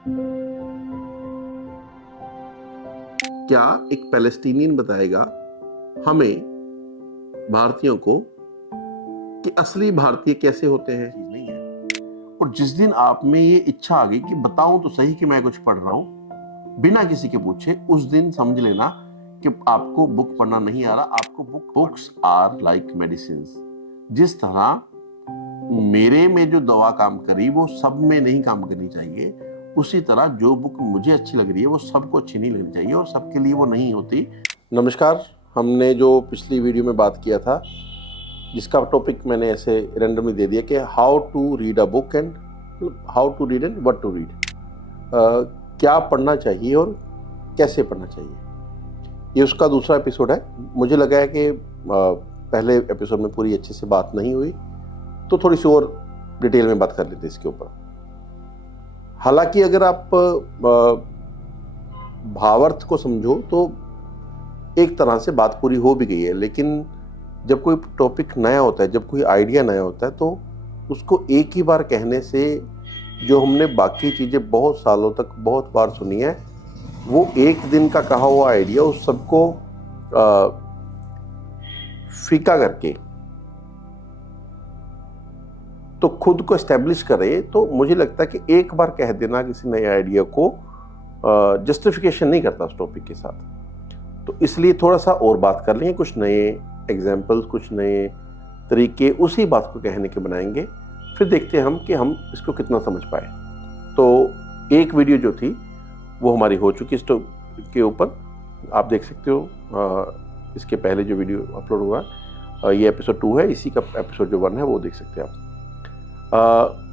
क्या एक पैलेस्टीनियन बताएगा हमें भारतीयों को कि असली भारतीय कैसे होते हैं? चीज नहीं है। और जिस दिन आप में ये इच्छा आ गई कि बताऊं तो सही कि मैं कुछ पढ़ रहा हूं बिना किसी के पूछे, उस दिन समझ लेना कि आपको बुक पढ़ना नहीं आ रहा। आपको बुक्स आर लाइक मेडिसिन्स। जिस तरह मेरे में जो दवा काम करी वो सब में नहीं काम करनी चाहिए, उसी तरह जो बुक मुझे अच्छी लग रही है वो सबको अच्छी नहीं लगनी चाहिए और सबके लिए वो नहीं होती। नमस्कार, हमने जो पिछली वीडियो में बात किया था, जिसका टॉपिक मैंने ऐसे रैंडमली दे दिया कि how to read a book and how to read and what to read, क्या पढ़ना चाहिए और कैसे पढ़ना चाहिए। ये उसका दूसरा एपिसोड है। मुझे लगा है कि पहले एपिसोड में पूरी अच्छे से बात नहीं हुई, तो थोड़ी सी और डिटेल में बात कर लेते इसके ऊपर। हालांकि अगर आप भावार्थ को समझो तो एक तरह से बात पूरी हो भी गई है, लेकिन जब कोई टॉपिक नया होता है, जब कोई आइडिया नया होता है, तो उसको एक ही बार कहने से जो हमने बाकी चीज़ें बहुत सालों तक बहुत बार सुनी है, वो एक दिन का कहा हुआ आइडिया उस सबको फीका करके तो खुद को एस्टेब्लिश करे, तो मुझे लगता है कि एक बार कह देना किसी नए आइडिया को जस्टिफिकेशन नहीं करता उस टॉपिक के साथ। तो इसलिए थोड़ा सा और बात कर लेंगे, कुछ नए एग्जाम्पल्स, कुछ नए तरीके उसी बात को कहने के बनाएंगे, फिर देखते हैं हम कि हम इसको कितना समझ पाए। तो एक वीडियो जो थी वो हमारी हो चुकी इस के ऊपर, आप देख सकते हो। इसके पहले जो वीडियो अपलोड हुआ ये एपिसोड 2 है, इसी का एपिसोड जो 1 है वो देख सकते हैं आप।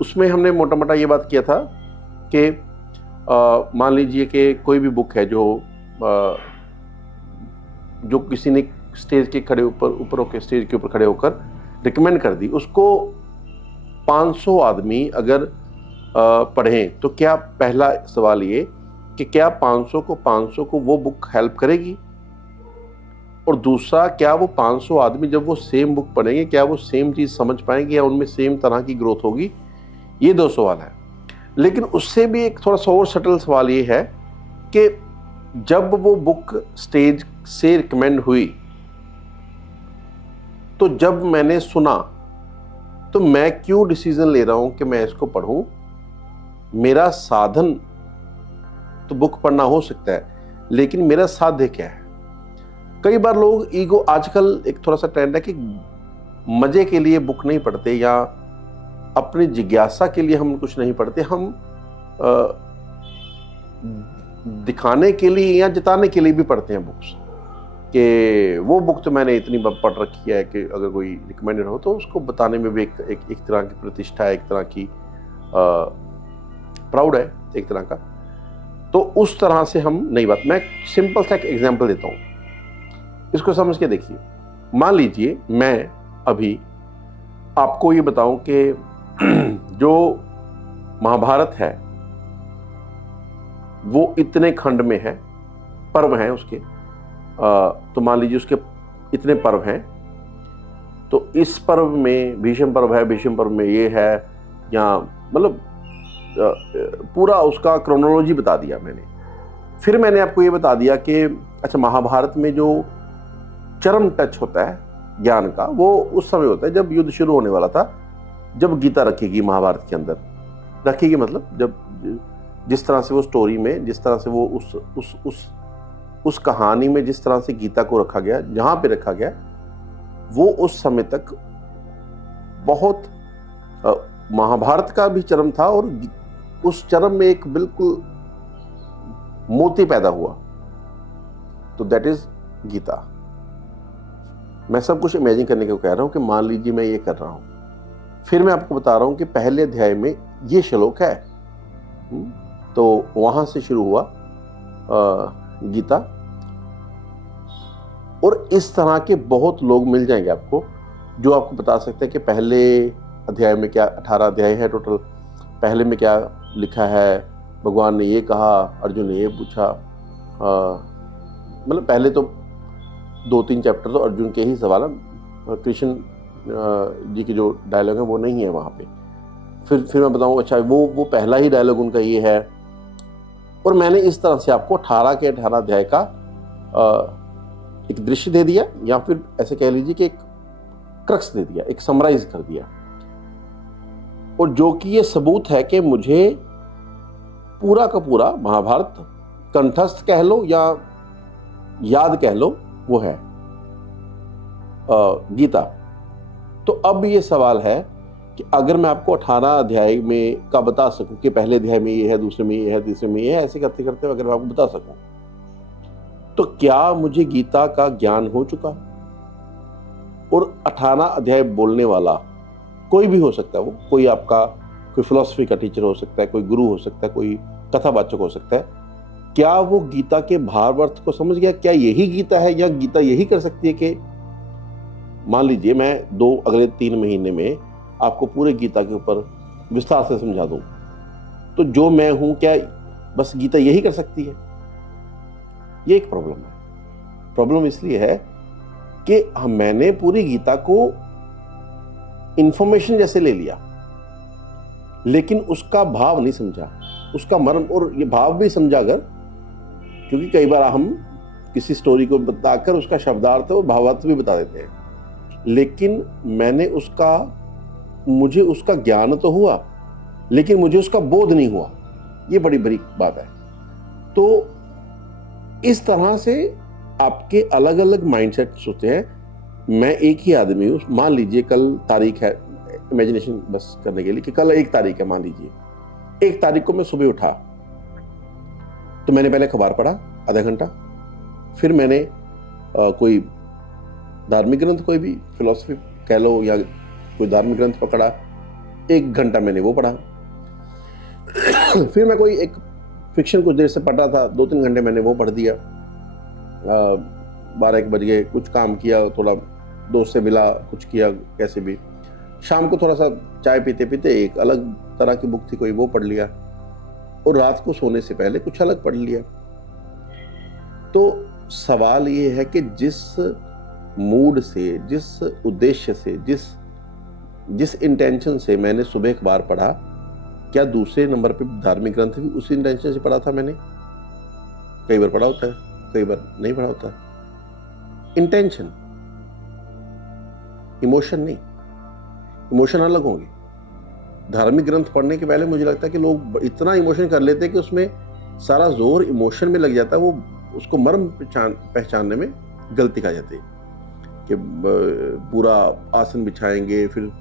उसमें हमने मोटा मोटा ये बात किया था कि मान लीजिए कि कोई भी बुक है जो किसी ने स्टेज के खड़े ऊपर होकर स्टेज के ऊपर खड़े होकर रिकमेंड कर दी, उसको 500 आदमी अगर पढ़ें, तो क्या पहला सवाल ये कि क्या 500 को वो बुक हेल्प करेगी, और दूसरा क्या वो 500 आदमी जब वो सेम बुक पढ़ेंगे क्या वो सेम चीज़ समझ पाएंगे या उनमें सेम तरह की ग्रोथ होगी। ये 2 सवाल है। लेकिन उससे भी एक थोड़ा सा और सटल सवाल ये है कि जब वो बुक स्टेज से रिकमेंड हुई, तो जब मैंने सुना तो मैं क्यों डिसीजन ले रहा हूं कि मैं इसको पढ़ूं। मेरा साधन तो बुक पढ़ना हो सकता है, लेकिन मेरा साध्य क्या है। कई बार लोग ईगो, आजकल एक थोड़ा सा ट्रेंड है कि मजे के लिए बुक नहीं पढ़ते या अपनी जिज्ञासा के लिए हम कुछ नहीं पढ़ते, हम दिखाने के लिए या जताने के लिए भी पढ़ते हैं बुक्स, कि वो बुक तो मैंने इतनी पढ़ रखी है कि अगर कोई रिकमेंडेड हो तो उसको बताने में भी एक तरह की प्रतिष्ठा है, एक तरह की प्राउड है एक तरह का। तो उस तरह से हम नई बात, मैं सिंपल सा एक एग्जाम्पल देता हूँ, इसको समझ के देखिए। मान लीजिए मैं अभी आपको ये बताऊं कि जो महाभारत है वो इतने खंड में है, पर्व हैं उसके, तो मान लीजिए उसके इतने पर्व हैं, तो इस पर्व में भीष्म पर्व है, भीष्म पर्व में ये है, या मतलब पूरा उसका क्रोनोलॉजी बता दिया मैंने। फिर मैंने आपको ये बता दिया कि अच्छा, महाभारत में जो चरम टच होता है ज्ञान का, वो उस समय होता है जब युद्ध शुरू होने वाला था, जब गीता रखेगी महाभारत के अंदर। रखेगी मतलब जब जिस तरह से वो स्टोरी में, जिस तरह से वो उस कहानी में जिस तरह से गीता को रखा गया, जहां पे रखा गया, वो उस समय तक बहुत महाभारत का भी चरम था, और उस चरम में एक बिल्कुल मोती पैदा हुआ, तो दैट इज गीता। मैं सब कुछ इमेजिन करने को कह रहा हूं कि मान लीजिए मैं ये कर रहा हूं, फिर मैं आपको बता रहा हूं कि पहले अध्याय में ये श्लोक है, तो वहां से शुरू हुआ गीता। और इस तरह के बहुत लोग मिल जाएंगे आपको जो आपको बता सकते हैं कि पहले अध्याय में क्या, 18 अध्याय है टोटल, पहले में क्या लिखा है, भगवान ने ये कहा, अर्जुन ने ये पूछा, मतलब पहले तो 2-3 चैप्टर तो अर्जुन के ही सवाल है, कृष्ण जी के जो डायलॉग है वो नहीं है वहाँ पे। फिर मैं बताऊँ, अच्छा वो पहला ही डायलॉग उनका ये है और मैंने इस तरह से आपको 18 के 18 अध्याय का एक दृश्य दे दिया, या फिर ऐसे कह लीजिए कि एक क्रक्स दे दिया, एक समराइज कर दिया, और जो कि ये सबूत है कि मुझे पूरा का पूरा महाभारत कंठस्थ कह लो या याद कह लो, वो है गीता। तो अब ये सवाल है कि अगर मैं आपको 18 अध्याय में का बता सकूं कि पहले अध्याय में ये है, दूसरे में ये है, तीसरे में ये है, ऐसे करते करते अगर मैं आपको बता सकूं, तो क्या मुझे गीता का ज्ञान हो चुका है? और 18 अध्याय बोलने वाला कोई भी हो सकता है, वो कोई आपका कोई फिलॉसफी का टीचर हो सकता है, कोई गुरु हो सकता है, कोई कथावाचक हो सकता है, क्या वो गीता के भावार्थ को समझ गया? क्या यही गीता है, या गीता यही कर सकती है कि मान लीजिए मैं अगले 3 महीने में आपको पूरे गीता के ऊपर विस्तार से समझा दूं, तो जो मैं हूं क्या बस गीता यही कर सकती है? ये एक प्रॉब्लम है। प्रॉब्लम इसलिए है कि मैंने पूरी गीता को इंफॉर्मेशन जैसे ले लिया, लेकिन उसका भाव नहीं समझा, उसका मर्म, और ये भाव भी समझा अगर, क्योंकि कई बार हम किसी स्टोरी को बताकर उसका शब्दार्थ और भावार्थ भी बता देते हैं, लेकिन मुझे उसका ज्ञान तो हुआ, लेकिन मुझे उसका बोध नहीं हुआ। ये बड़ी बड़ी बात है। तो इस तरह से आपके अलग अलग माइंडसेट्स होते हैं। मैं एक ही आदमी हूँ, मान लीजिए कल तारीख है, इमेजिनेशन बस करने के लिए कि कल 1 तारीख है, मान लीजिए 1 तारीख को मैं सुबह उठा, तो मैंने पहले अखबार पढ़ा आधा घंटा, फिर मैंने कोई धार्मिक ग्रंथ, कोई भी फिलॉसफी कह लो या कोई धार्मिक ग्रंथ पकड़ा, 1 घंटा मैंने वो पढ़ा। फिर मैं कोई एक फिक्शन कुछ देर से पढ़ रहा था, 2-3 घंटे मैंने वो पढ़ दिया। 12-1 बज गए, कुछ काम किया, थोड़ा दोस्त से मिला, कुछ किया, कैसे भी। शाम को थोड़ा सा चाय पीते पीते एक अलग तरह की बुक थी कोई, वो पढ़ लिया, और रात को सोने से पहले कुछ अलग पढ़ लिया। तो सवाल ये है कि जिस मूड से, जिस उद्देश्य से, जिस इंटेंशन से मैंने सुबह अखबार पढ़ा, क्या दूसरे नंबर पे धार्मिक ग्रंथ भी उसी इंटेंशन से पढ़ा था मैंने? कई बार पढ़ा होता है, कई बार नहीं पढ़ा होता। इंटेंशन, इमोशन नहीं। इमोशन अलग होंगे। धार्मिक ग्रंथ पढ़ने के पहले मुझे लगता है कि लोग इतना इमोशन कर लेते हैं कि उसमें सारा जोर इमोशन में लग जाता है, वो उसको मर्म पहचानने में गलती खा जाती है कि पूरा आसन बिछाएंगे, फिर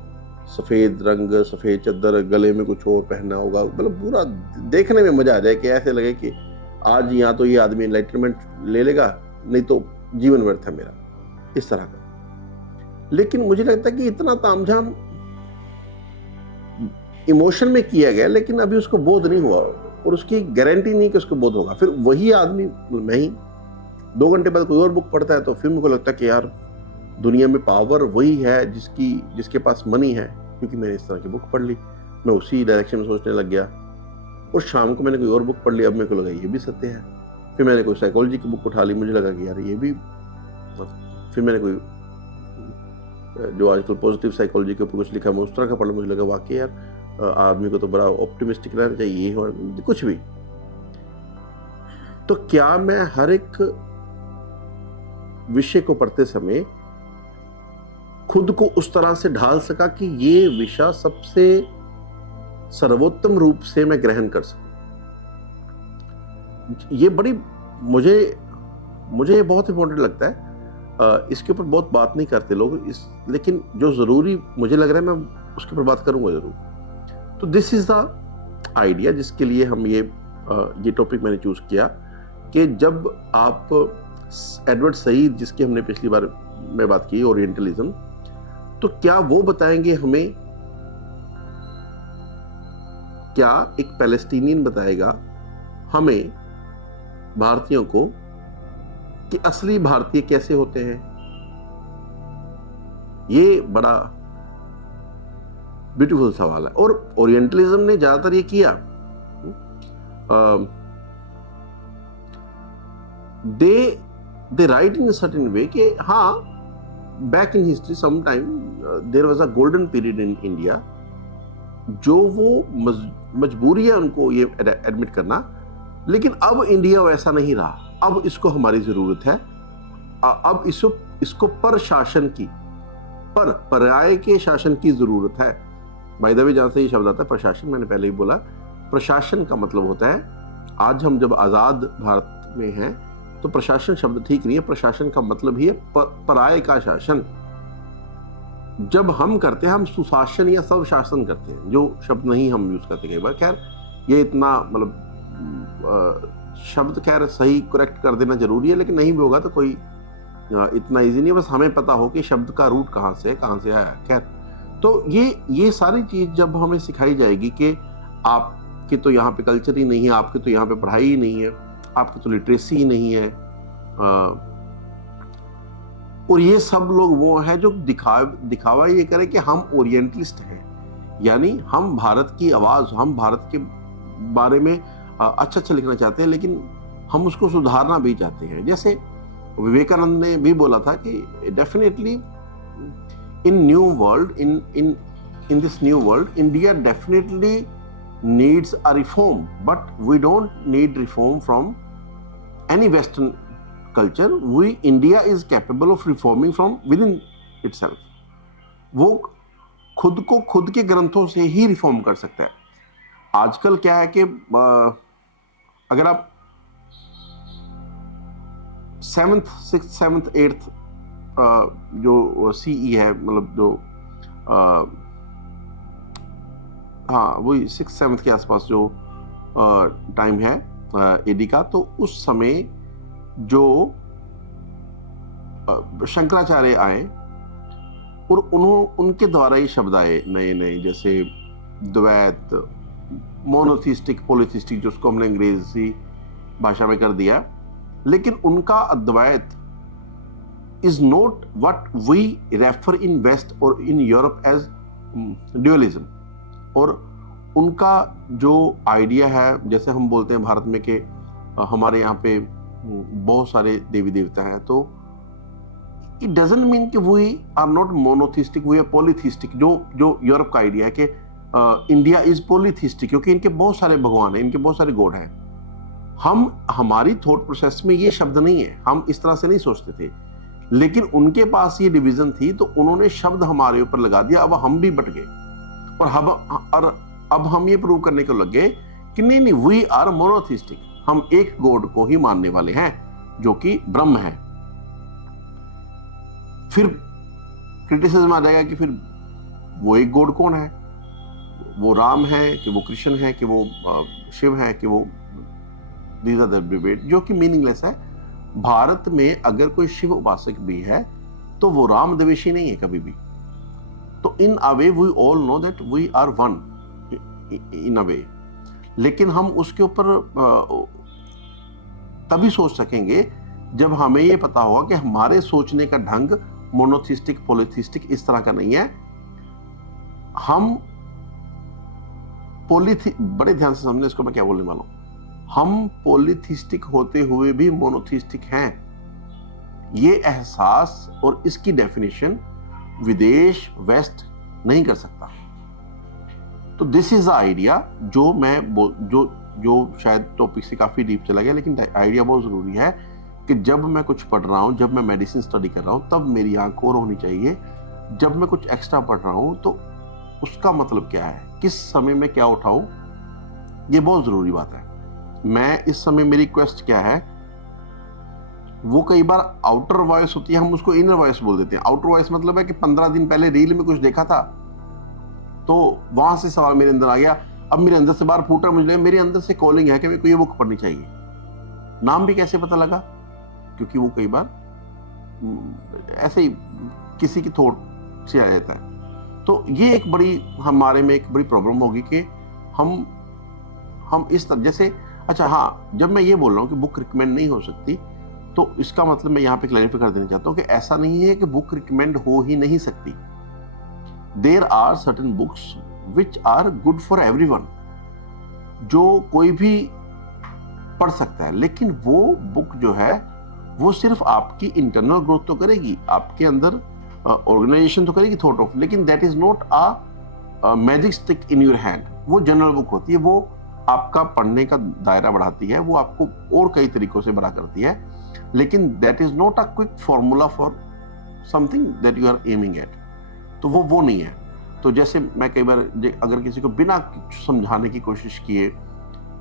सफ़ेद रंग, सफ़ेद चद्दर, गले में कुछ और पहनना होगा, मतलब पूरा देखने में मजा आ जाए कि ऐसे लगे कि आज या तो ये आदमी एनलाइटमेंट ले लेगा, नहीं तो जीवन व्यर्थ है मेरा, इस तरह का। लेकिन मुझे लगता है कि इतना तामझाम इमोशन में किया गया, लेकिन अभी उसको बोध नहीं हुआ, और उसकी गारंटी नहीं कि उसको बोध होगा। फिर वही आदमी, मैं ही 2 घंटे बाद कोई और बुक पढ़ता है, तो फिर मुझको लगता है कि यार दुनिया में पावर वही है जिसके पास मनी है, क्योंकि मैंने इस तरह की बुक पढ़ ली, मैं उसी डायरेक्शन में सोचने लग गया। और शाम को मैंने कोई और बुक पढ़ ली, अब मेरे को लगा ये भी सत्य है। फिर मैंने कोई साइकोलॉजी की बुक उठा ली, मुझे लगा कि यार ये भी, फिर मैंने कोई जो आजकल पॉजिटिव साइकोलॉजी के ऊपर कुछ लिखा, मैं उस तरह का पढ़ा, मुझे लगा वाकई यार आदमी को तो बड़ा ऑप्टिमिस्टिक रहना चाहिए, और कुछ भी। तो क्या मैं हर एक विषय को पढ़ते समय खुद को उस तरह से ढाल सका कि ये विषय सबसे सर्वोत्तम रूप से मैं ग्रहण कर सकूं? ये बड़ी मुझे बहुत इंपॉर्टेंट लगता है। इसके ऊपर बहुत बात नहीं करते लोग, लेकिन जो जरूरी मुझे लग रहा है मैं उसके ऊपर बात करूंगा जरूर। तो दिस इज द आइडिया जिसके लिए हम ये टॉपिक मैंने चूज किया, कि जब आप एडवर्ड सईद, जिसकी हमने पिछली बार में बात की, ओरिएंटलिज्म, तो क्या वो बताएंगे हमें, क्या एक पैलेस्टीनियन बताएगा हमें भारतीयों को कि असली भारतीय कैसे होते हैं? ये बड़ा ब्यूटीफुल सवाल है, और ओरिएंटलिज्म ने ज्यादातर ये किया। दे राइट इन सर्टेन वे कि हाँ, back in history some time there was a golden period in India, जो वो मजबूरी है उनको ये एडमिट करना लेकिन अब इंडिया वैसा नहीं रहा, अब इसको हमारी जरूरत है। अब इसको प्रशासन की, पर्याय के शासन की जरूरत है। बाय द वे, जहां से ये शब्द आता है प्रशासन, मैंने पहले ही बोला, प्रशासन का मतलब होता है, आज हम जब आजाद भारत में हैं तो प्रशासन शब्द ठीक नहीं है, प्रशासन का मतलब ही है पर्याय का शासन। जब हम करते हैं, हम सुशासन या स्वशासन करते हैं, जो शब्द नहीं हम यूज करते कई बार। खैर ये इतना मतलब शब्द खैर सही करेक्ट कर देना जरूरी है, लेकिन नहीं भी होगा तो कोई इतना इजी नहीं है, बस हमें पता हो कि शब्द का रूट कहाँ से आया। खैर, तो ये सारी चीज जब हमें सिखाई जाएगी कि आपके तो यहाँ पे कल्चर ही नहीं है, आपके तो यहाँ पे पढ़ाई ही नहीं है, आपकी तो लिटरेसी ही नहीं है, और ये सब लोग वो है जो दिखावा ये करे कि हम ओरिएंटलिस्ट हैं, यानी हम भारत की आवाज, हम भारत के बारे में अच्छा लिखना चाहते हैं, लेकिन हम उसको सुधारना भी चाहते हैं। जैसे विवेकानंद ने भी बोला था कि definitely in new world, in this new world, India definitely needs a reform, but we don't need reform from any Western culture. India is capable of reforming from within itself. वो खुद को खुद के ग्रंथों से ही रिफॉर्म कर सकता है। आजकल क्या है कि अगर आप 7th, 6th, 7th, 8th जो CE है, मतलब जो हाँ वही 6th, 7th के आसपास जो टाइम है एडी का, तो उस समय जो शंकराचार्य आए और उनके द्वारा ही शब्द आए नए नए, जैसे द्वैत, मोनोथिस्टिक, पॉलीथिस्टिक, जो उसको हमने अंग्रेजी भाषा में कर दिया। लेकिन उनका Advaita is not what we refer in west और इन यूरोप एज ड्यूअलिज्म। और उनका जो आइडिया है, जैसे हम बोलते हैं भारत में कि हमारे यहाँ पे बहुत सारे देवी देवता हैं, तो इट डजंट मीन कि we are not monotheistic, we are polytheistic. जो यूरोप का आइडिया है कि इंडिया इज पॉलीथिस्टिक, क्योंकि इनके बहुत सारे भगवान हैं, इनके बहुत सारे गॉड हैं। हमारी थॉट प्रोसेस में ये शब्द नहीं है, हम इस तरह से नहीं सोचते थे, लेकिन उनके पास ये डिवीजन थी, तो उन्होंने शब्द हमारे ऊपर लगा दिया। अब हम भी बट गए और अब हम ये प्रूव करने को लगे कि नहीं, वी आर मोनोथिस्टिक, हम एक गॉड को ही मानने वाले हैं जो कि ब्रह्म है। फिर क्रिटिसिज्म आ जाएगा कि फिर वो एक गॉड कौन है, वो राम है कि वो कृष्ण है कि वो शिव है कि वो, दीज आर द डिबेट जो कि मीनिंगलेस है। भारत में अगर कोई शिव उपासक भी है तो वो राम द्वेषी नहीं है कभी भी। तो in a way we all know that we are one in a way, लेकिन हम उसके ऊपर तभी सोच सकेंगे जब हमें ये पता होगा कि हमारे सोचने का ढंग मोनोथिस्टिक, पॉलीथिस्टिक इस तरह का नहीं है। हम बड़े ध्यान से समझने इसको मैं क्या बोलने वाला हूं। हम पॉलीथिस्टिक होते हुए भी मोनोथिस्टिक हैं। ये एहसास और इसकी डेफिनेशन विदेश, वेस्ट नहीं कर सकता। तो दिस इज द आइडिया जो मैं जो शायद टॉपिक से काफी डीप चला गया, लेकिन आइडिया बहुत जरूरी है कि जब मैं कुछ पढ़ रहा हूं, जब मैं मेडिसिन स्टडी कर रहा हूं, तब मेरी आंख और होनी चाहिए। जब मैं कुछ एक्स्ट्रा पढ़ रहा हूं तो उसका मतलब क्या है, किस समय में क्या उठाऊं, ये बहुत जरूरी बात है। मैं इस समय मेरी क्वेस्ट क्या है, वो कई बार आउटर वॉइस होती है, हम उसको इनर वॉइस बोल देते हैं। आउटर वॉइस मतलब है कि 15 दिन पहले रील में कुछ देखा था तो वहां से सवाल मेरे अंदर आ गया, अब मेरे अंदर से बाहर फूटा, मुझे मेरे अंदर से कॉलिंग है कि मेरे को ये बुक पढ़नी चाहिए। नाम भी कैसे पता लगा, क्योंकि वो कई बार ऐसे ही किसी की थॉट से आ जाता है। तो ये एक बड़ी हमारे में एक बड़ी प्रॉब्लम होगी कि हम इस तरह, जैसे अच्छा हाँ, जब मैं ये बोल रहा हूँ कि बुक रिकमेंड नहीं हो सकती, तो इसका मतलब मैं यहाँ पे क्लैरिफाई कर देना चाहता हूँ कि ऐसा नहीं है कि बुक रिकमेंड हो ही नहीं सकती। There are certain books which are good for everyone, जो कोई भी पढ़ सकता है, लेकिन वो बुक जो है वो सिर्फ आपकी इंटरनल ग्रोथ तो करेगी, आपके अंदर ऑर्गेनाइजेशन तो करेगी थॉट ऑफ, लेकिन that is not a magic stick in your hand. वो जनरल बुक होती है, वो आपका पढ़ने का दायरा बढ़ाती है, वो आपको और कई तरीकों से बड़ा करती है, लेकिन that is not a quick formula for something that you are aiming at. तो वो नहीं है। तो जैसे मैं कई बार अगर किसी को बिना समझाने की कोशिश किए,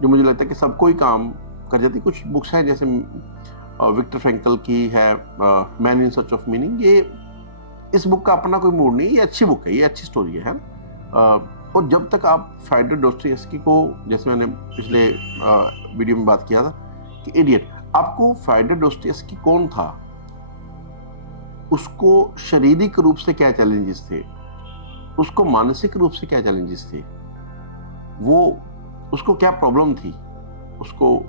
जो मुझे लगता है कि सब कोई काम कर जाती, कुछ बुक्स हैं जैसे विक्टर फ्रैंकल की है man in search of meaning, ये इस बुक का अपना कोई मूड नहीं, ये अच्छी बुक है, ये अच्छी स्टोरी है। और जब तक आप फ्योडोर दोस्तोयेव्स्की को, जैसे मैंने पिछले वीडियो में बात किया था कि इडियट, आपको फ्योडोर दोस्तोयेव्स्की कौन था, उसको शारीरिक रूप से क्या चैलेंजेस थे, उसको मानसिक रूप से क्या चैलेंजेस थे, वो उसको क्या प्रॉब्लम थी, उसको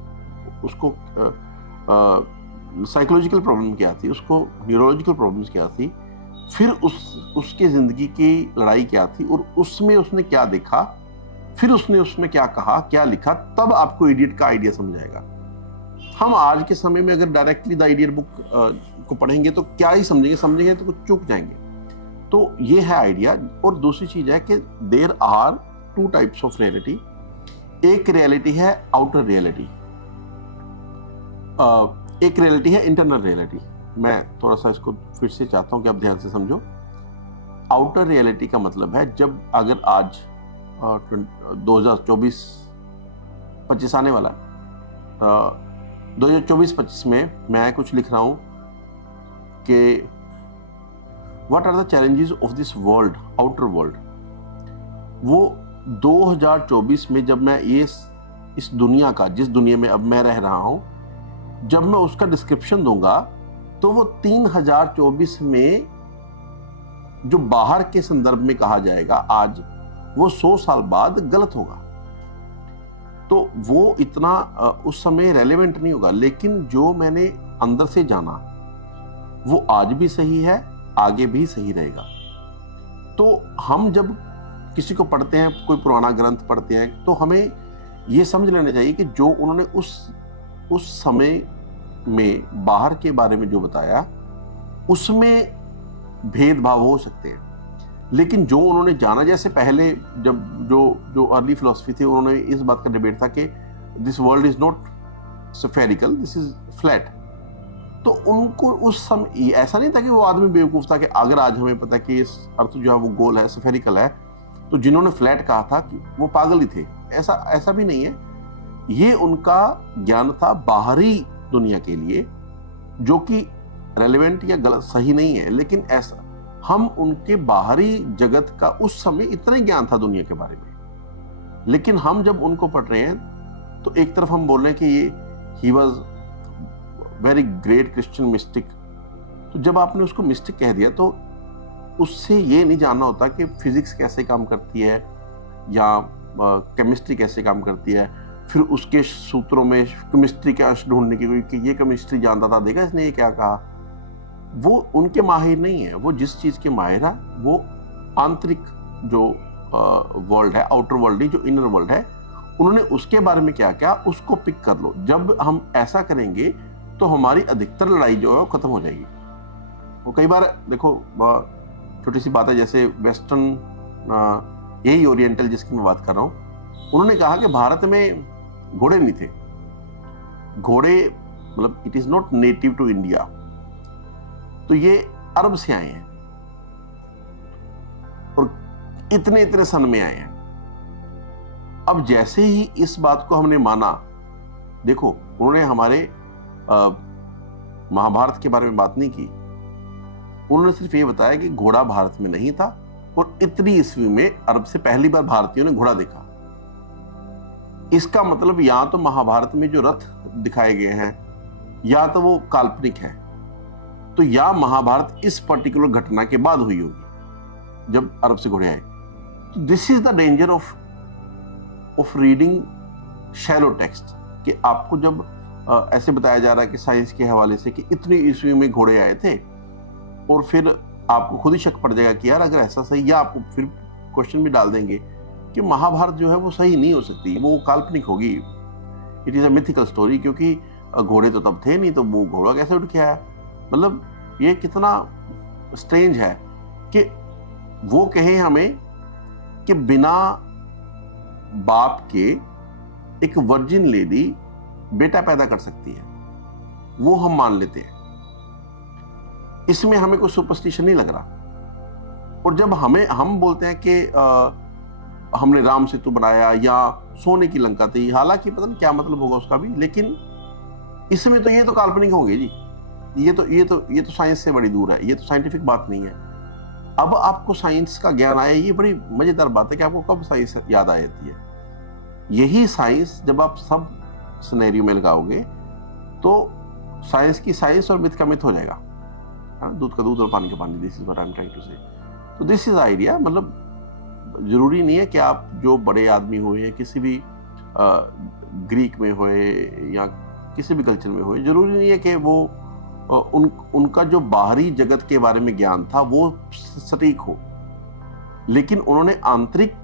साइकोलॉजिकल प्रॉब्लम क्या थी, उसको न्यूरोलॉजिकल प्रॉब्लम्स क्या थी, फिर उसकी जिंदगी की लड़ाई क्या थी, और उसमें उसने क्या देखा, फिर उसने उसमें क्या कहा, क्या लिखा, तब आपको इडियट का आइडिया समझ आएगा। हम आज के समय में अगर डायरेक्टली द इडियट बुक को पढ़ेंगे तो क्या ही समझेंगे तो कुछ चूक जाएंगे। तो ये है आइडिया। और दूसरी चीज है कि there are two types of reality. एक रियलिटी है आउटर रियलिटी, एक रियलिटी है इंटरनल रियलिटी। मैं थोड़ा सा इसको फिर से चाहता हूं कि आप ध्यान से समझो। आउटर रियलिटी का मतलब है, जब अगर आज 2024-25 आने वाला, 2024-25 में मैं कुछ लिख रहा हूं कि what are the challenges of this world, outer world. वो 2024 में जब मैं इस दुनिया का, जिस दुनिया में अब मैं रह रहा हूं, जब मैं उसका डिस्क्रिप्शन दूंगा तो वो 3024 में जो बाहर के संदर्भ में कहा जाएगा आज, वो 100 साल बाद गलत होगा। तो वो इतना उस समय रेलेवेंट नहीं होगा, लेकिन जो मैंने अंदर से जाना वो आज भी सही है, आगे भी सही रहेगा। तो हम जब किसी को पढ़ते हैं, कोई पुराना ग्रंथ पढ़ते हैं, तो हमें ये समझ लेना चाहिए कि जो उन्होंने उस समय में बाहर के बारे में जो बताया, उसमें भेदभाव हो सकते हैं, लेकिन जो उन्होंने जाना, जैसे पहले जब जो अर्ली फिलॉसफी थी, उन्होंने इस बात का डिबेट था कि this world is not spherical, this is flat. तो उनको उस समय ऐसा नहीं था कि वो आदमी बेवकूफ था कि अगर आज हमें पता कि इस अर्थ जो है वो गोल है, स्फेरिकल है, तो जिन्होंने फ्लैट कहा था कि वो पागल ही थे। ऐसा भी नहीं है। ये उनका ज्ञान था बाहरी दुनिया के लिए, जो कि रेलेवेंट या गलत सही नहीं है, लेकिन ऐसा हम उनके बाहरी जगत का उस समय इतना ज्ञान था दुनिया के बारे में। लेकिन हम जब उनको पढ़ रहे हैं तो एक तरफ हम बोल रहे हैं कि ये he was very great Christian mistake. तो जब आपने उसको मिस्टिक कह दिया तो उससे ये नहीं जानना होता कि फिजिक्स कैसे काम करती है या केमिस्ट्री कैसे काम करती है, फिर उसके सूत्रों में केमिस्ट्री का अंश ढूंढने की, कि ये केमिस्ट्री जानता था, देखा इसने ये क्या कहा। वो उनके माहिर नहीं है। वो जिस चीज के माहिर है वो आंतरिक जो वर्ल्ड है, आउटर वर्ल्ड नहीं, जो इनर वर्ल्ड है, उन्होंने उसके बारे में क्या क्या उसको पिक कर लो। जब हम ऐसा करेंगे तो हमारी अधिकतर लड़ाई जो है वो खत्म हो जाएगी। वो कई बार देखो, छोटी सी बात है, जैसे वेस्टर्न, यही ओरिएंटल जिसकी मैं बात कर रहा हूँ, उन्होंने कहा कि भारत में घोड़े नहीं थे। घोड़े मतलब it is not native to India, तो ये अरब से आए हैं और इतने सन में आए हैं। अब जैसे ही इस बात को हमने माना, देखो उन्होंने हमारे महाभारत के बारे में बात नहीं की, उन्होंने सिर्फ ये बताया कि घोड़ा भारत में नहीं था और इतनी ईस्वी में अरब से पहली बार भारतीयों ने घोड़ा देखा। इसका मतलब या तो महाभारत में जो रथ दिखाए गए हैं या तो वो काल्पनिक है, तो या महाभारत इस पर्टिकुलर घटना के बाद हुई होगी जब अरब से घोड़े आए। तो this is the danger of reading shallow text, कि आपको जब ऐसे बताया जा रहा है कि साइंस के हवाले से कि इतनी ईस्वी में घोड़े आए थे, और फिर आपको खुद ही शक पड़ जाएगा कि यार अगर ऐसा सही, या आपको फिर क्वेश्चन भी डाल देंगे कि महाभारत जो है वो सही नहीं हो सकती, वो काल्पनिक होगी, it is a mythical story, क्योंकि घोड़े तो तब थे नहीं, तो वो घोड़ा कैसे उठ के आया। मतलब ये कितना स्ट्रेंज है कि वो कहे हमें कि बिना बाप के एक वर्जिन लेडी बेटा पैदा कर सकती है, वो हम मान लेते हैं, इसमें हमें कोई सुपरस्टिशन नहीं लग रहा। और जब हम बोलते हैं कि हमने राम सेतु बनाया या सोने की लंका थी, हालांकि पता नहीं क्या मतलब होगा उसका भी, लेकिन इसमें तो ये तो काल्पनिक होंगे जी, ये तो साइंस से बड़ी दूर है, ये तो साइंटिफिक बात नहीं है। अब आपको साइंस का ज्ञान आया, ये बड़ी मजेदार बात है कि आपको कब साइंस याद आ जाती है। यही साइंस जब आप सब सिनेरियो में लगाओगे तो साइंस की साइंस और मिथ का मिथ हो जाएगा, दूध का दूध और पानी का पानी। This is what I am trying to say. तो दिस इज आइडिया, मतलब जरूरी नहीं है कि आप जो बड़े आदमी हुए, किसी भी ग्रीक में हुए या किसी भी कल्चर में हुए, जरूरी नहीं है कि वो उनका जो बाहरी जगत के बारे में ज्ञान था वो सटीक हो, लेकिन उन्होंने आंतरिक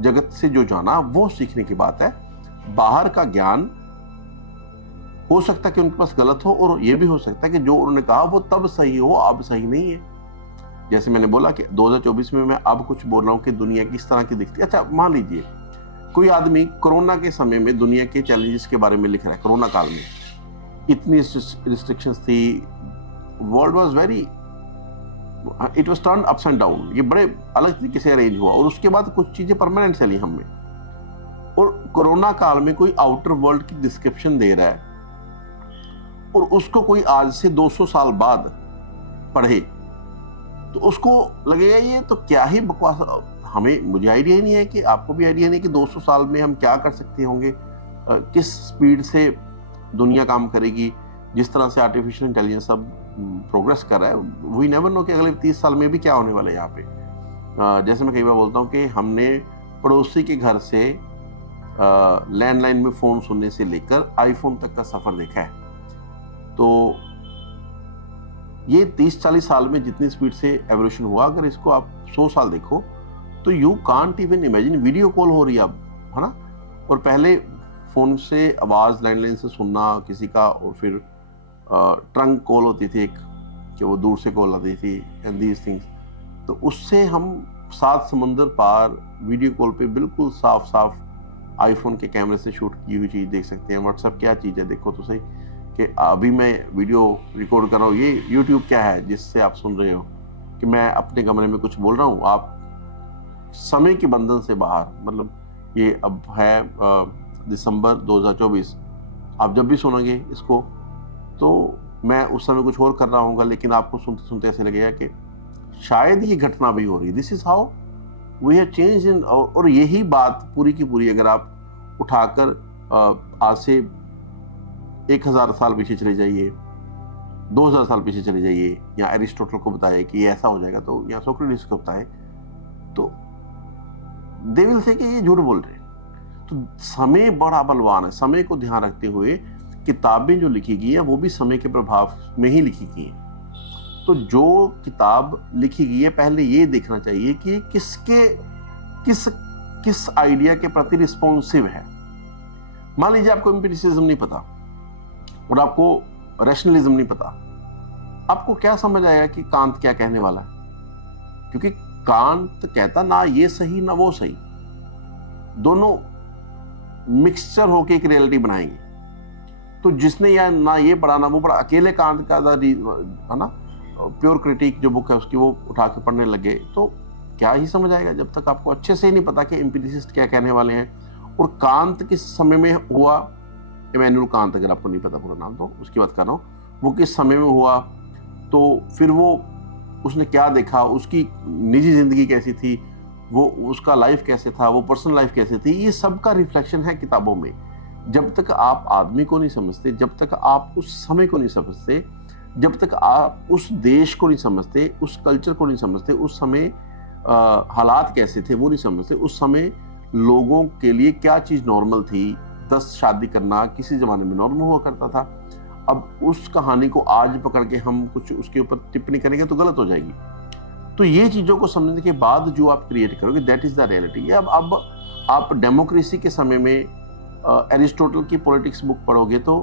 जगत से जो जाना वो सीखने की बात है। बाहर का ज्ञान हो सकता है कि उनके पास गलत हो, और ये भी हो सकता है कि जो उन्होंने कहा वो तब सही हो, अब सही नहीं है। जैसे मैंने बोला कि 2024 में मैं अब कुछ बोल रहा हूँ कि दुनिया किस तरह की दिखती है। अच्छा, मान लीजिए कोई आदमी कोरोना के समय में दुनिया के चैलेंजेस के बारे में लिख रहा है। कोरोना काल में इतनी रिस्ट्रिक्शंस थी, world was very, it was turn ups and down, ये बड़े अलग तरीके से अरेंज हुआ, और उसके बाद कुछ चीजें परमानेंट चली हमने। और कोरोना काल में कोई आउटर वर्ल्ड की डिस्क्रिप्शन दे रहा है और उसको कोई आज से 200 साल बाद पढ़े तो उसको लगेगा ये तो क्या ही बकवास। मुझे आइडिया ही नहीं है, कि आपको भी आइडिया नहीं कि 200 साल में हम क्या कर सकते होंगे, किस स्पीड से दुनिया काम करेगी, जिस तरह से आर्टिफिशियल इंटेलिजेंस सब प्रोग्रेस कर रहा है। वी नेवर नो कि अगले 30 साल में भी क्या होने वाला है यहाँ पे। जैसे मैं कई बार बोलता हूँ कि हमने पड़ोसी के घर से लैंडलाइन में फ़ोन सुनने से लेकर आईफोन तक का सफ़र देखा है। तो ये 30-40 साल में जितनी स्पीड से एवोल्यूशन हुआ, अगर इसको आप 100 साल देखो तो you can't even imagine. Video call हो रही है अब, है ना, और पहले फ़ोन से आवाज़ लैंडलाइन से सुनना किसी का, और फिर ट्रंक कॉल होती थी एक, कि वो दूर से कॉल आती थी, एंड दीज थिंग्स। तो उससे हम 7 समुंदर पार वीडियो कॉल पे बिल्कुल साफ साफ आईफोन के कैमरे से शूट की हुई चीज़ देख सकते हैं। व्हाट्सएप क्या चीज़ है देखो तो सही, कि अभी मैं वीडियो रिकॉर्ड कर रहा हूँ, ये यूट्यूब क्या है जिससे आप सुन रहे हो, कि मैं अपने कमरे में कुछ बोल रहा हूँ, आप समय के बंधन से बाहर। मतलब ये अब है दिसंबर 2024, आप जब भी सुनोगे इसको तो मैं उस समय कुछ और कर रहा हूँगा, लेकिन आपको सुनते सुनते ऐसे लगेगा कि शायद ये घटना भी हो रही है। This is how we have change in. और यही बात पूरी की पूरी अगर आप उठाकर आज से 1000 साल पीछे चले जाइए, 2000 साल पीछे चले जाइए, या एरिस्टोटल को बताए कि ये ऐसा हो जाएगा, तो या सोक्रेटिस को बताए, तो दे विल से कि ये झूठ बोल रहे हैं। तो समय बड़ा बलवान है। समय को ध्यान रखते हुए किताबें जो लिखी गई है वो भी समय के प्रभाव में ही लिखी गई है। तो जो किताब लिखी गई है, पहले ये देखना चाहिए कि किस आइडिया के प्रति रिस्पॉन्सिव है। मान लीजिए आपको एम्पिरिसिज्म नहीं पता और आपको रैशनलिज्म नहीं पता, आपको क्या समझ आएगा कि कांत क्या कहने वाला है? क्योंकि कांत कहता ना ये सही ना वो सही, दोनों मिक्सचर होके एक रियलिटी बनाएंगे। तो जिसने या ना ये पढ़ा ना वो पढ़ा, अकेले कांत का है ना प्योर क्रिटिक जो बुक है उसकी वो उठा के पढ़ने लगे, तो क्या ही समझ आएगा जब तक आपको अच्छे से ही नहीं पता कि एम्पिरिसिस्ट क्या कहने वाले हैं। और कांत किस समय में हुआ, इमैनुअल कांत, अगर आपको नहीं पता पूरा नाम तो उसकी बात कर रहा हूँ, वो किस समय में हुआ, तो फिर वो उसने क्या देखा, उसकी निजी जिंदगी कैसी थी, वो उसका लाइफ कैसे था, वो पर्सनल लाइफ कैसे थी, ये सब का रिफ्लेक्शन है किताबों में। जब तक आप आदमी को नहीं समझते, जब तक आप उस समय को नहीं समझते, जब तक आप उस देश को नहीं समझते, उस कल्चर को नहीं समझते, उस समय हालात कैसे थे वो नहीं समझते, उस समय लोगों के लिए क्या चीज़ नॉर्मल थी। 10 शादी करना किसी ज़माने में नॉर्मल हुआ करता था। अब उस कहानी को आज पकड़ के हम कुछ उसके ऊपर टिप्पणी करेंगे तो गलत हो जाएगी। तो ये चीज़ों को समझने के बाद जो आप क्रिएट करोगे, दैट इज़ द रियलिटी। अब आप डेमोक्रेसी के समय में एरिस्टोटल की पॉलिटिक्स बुक पढ़ोगे तो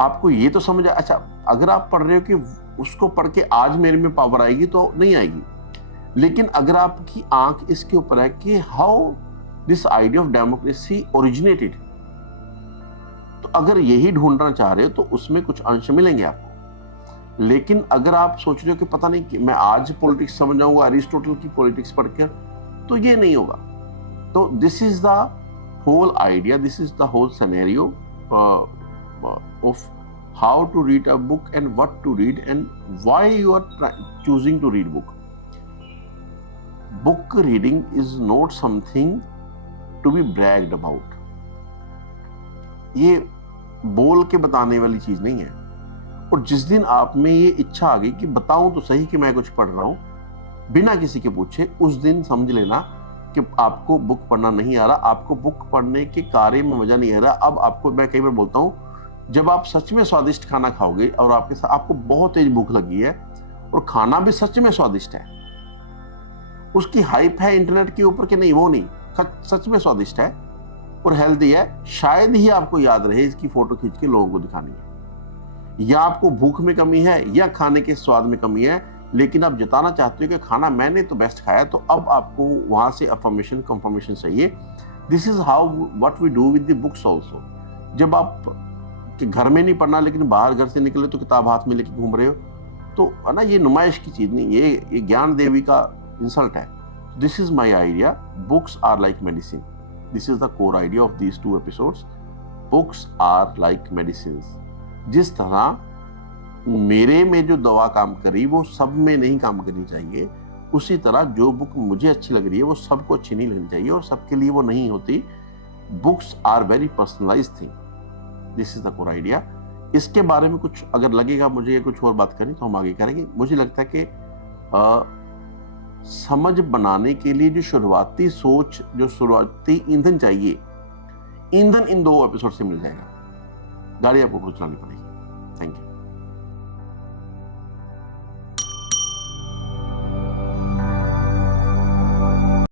आपको ये तो समझ अच्छा, अगर आप पढ़ रहे हो कि उसको पढ़ के आज मेरे में पावर आएगी तो नहीं आएगी, लेकिन अगर आपकी आंख इसके ऊपर है कि how this idea of democracy originated. तो अगर यही ढूंढना चाह रहे हो तो उसमें कुछ अंश मिलेंगे आपको। लेकिन अगर आप सोच रहे हो कि पता नहीं कि मैं आज पॉलिटिक्स समझ जाऊंगा अरिस्टोटल की पॉलिटिक्स पढ़कर, तो ये नहीं होगा। तो this is the whole idea, this is the whole scenario of how to read a book and what to read and why you are choosing to read book. Book reading is not something to be bragged about. ये बोल के बताने वाली चीज नहीं है। और जिस दिन आप में ये इच्छा आ गई कि बताऊं तो सही कि मैं कुछ पढ़ रहा हूं बिना किसी के पूछे, उस दिन समझ लेना कि आपको बुक पढ़ना नहीं आ रहा, आपको बुक पढ़ने के कार्य में मजा नहीं आ रहा। अब आपको मैं कई बार बोलता हूं, जब आप सच में स्वादिष्ट खाना खाओगे और आपको बहुत तेज भूख लगी है और खाना भी सच में स्वादिष्ट है, उसकी हाइप है इंटरनेट के ऊपर कि नहीं, वो नहीं, सच में स्वादिष्ट है और हेल्दी है, शायद ही आपको याद रहे इसकी फोटो खींच के लोगों को दिखानी है। या आपको भूख में कमी है या खाने के स्वाद में कमी है, लेकिन आप जताना चाहते हो कि खाना मैंने तो बेस्ट खाया, तो अब आपको वहां से अफर्मेशन कंफर्मेशन चाहिए। This is how what we do with the books also. जब आप कि घर में नहीं पढ़ना लेकिन बाहर घर से निकले तो किताब हाथ में लेके घूम रहे हो, तो है ना, ये नुमाइश की चीज नहीं, ये ज्ञान देवी का इंसल्ट है। This is my idea, books are like medicine. This is the core idea of these 2 episodes. Books are like medicine. जिस तरह मेरे में जो दवा काम करी वो सब में नहीं काम करनी चाहिए, उसी तरह जो बुक मुझे अच्छी लग रही है वो सबको अच्छी नहीं लगनी चाहिए और सबके लिए वो नहीं होती। Books are very personalized thing. This is the core idea. इसके बारे में कुछ अगर लगेगा मुझे कुछ और बात करनी तो हम आगे करेंगे। मुझे लगता है कि समझ बनाने के लिए जो शुरुआती सोच, जो शुरुआती ईंधन चाहिए, ईंधन इन 2 एपिसोड से मिल जाएगा। गाड़ी आपको खुद चलानी पड़ेगी। Thank you.